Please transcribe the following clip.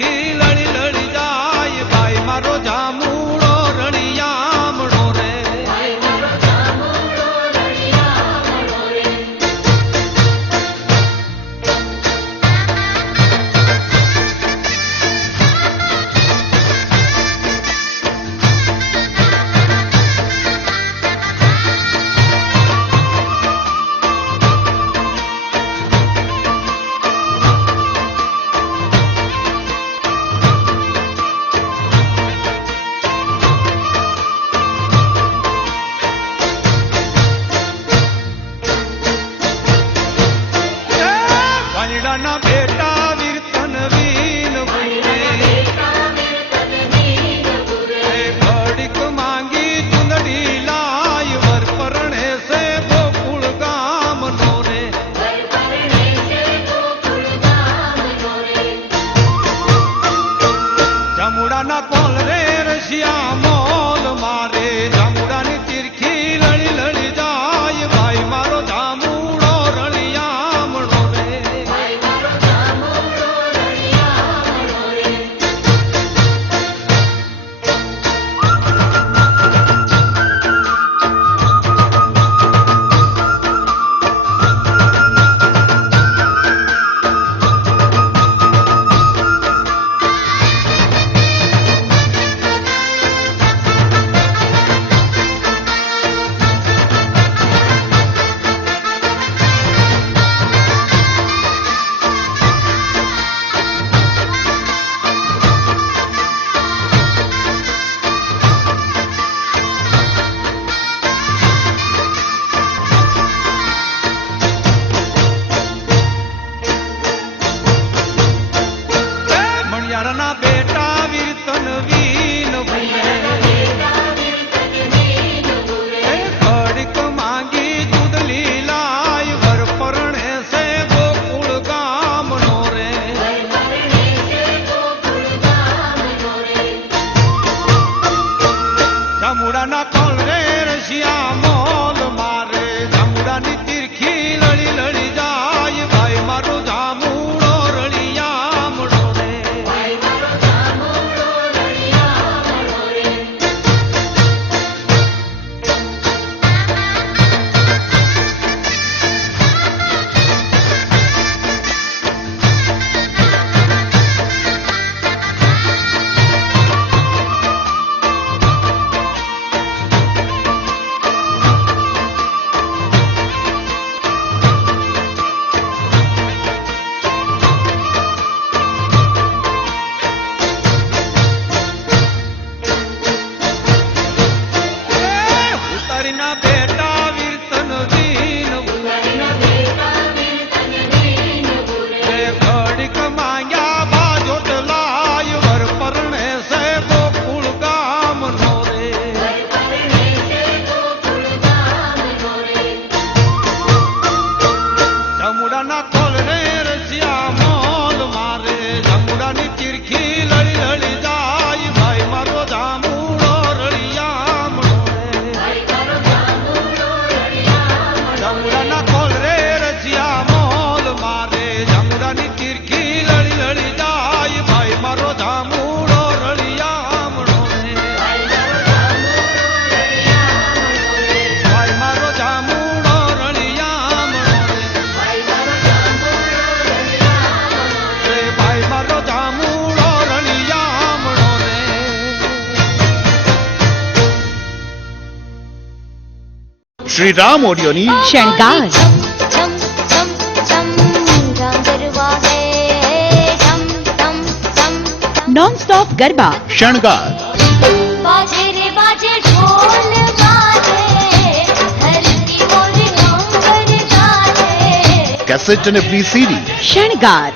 તીરખી લળી લળી જાય ભાઈ મારો જામુડો રણિયામણો રે ના બેટા વીરતન વીન ઘડીક માંગી ચુંદડી લાય વર પરણે સે ગોકુળ ગામ નો રે જામુડા ના કોલ રે રશિયા મોલ મારે જામુડા ની તીરખી લળી લળી જાય ભાઈ મારો જામુડો રણિયામણો રે મણિયારના બેટા વીરતન વીન ઘડીક માંગી ચુંદડી લાય વર પરણે સે ગોકુળ ગામ નો રે જામુડાના કોલ રે રશિયા મોલ મારે જામુડાની તીરખી લળી લળી જાય ભાઈ મારો જામુડો રળિયામણો રે ઉતારીના બેટા વીરતન વીન ઘડીક માંગ્યા બાજોટ લાય વર પરણે સે ગોકુળ ગામ નો રે જામુડાના કોલ રે રશિયા મોલ મારે જામુડાની તીરખી લળી લળી જાય ભાઈ મારો જામુડો રળિયામણો રે જામુડાના કોલ રે રશિયા મોલ મારે જામુડાની તીરખી લળી લળી જાય ભાઈ મારો જામુડો રળિયામણો રે ભાઈ મારો જામુડો રળિયામણો રે ભાઈ મારો જામુડો રળિયામણો રે श्री राम ऑडियोनी शणगार छम छम छम राम गरबा है छम छम छम नॉन स्टॉप गरबा शणगार बाजे रे बाजे ढोल बाजे धरती मोर अंबर गाजे कैसेट અને પ્રી સીડી शणगार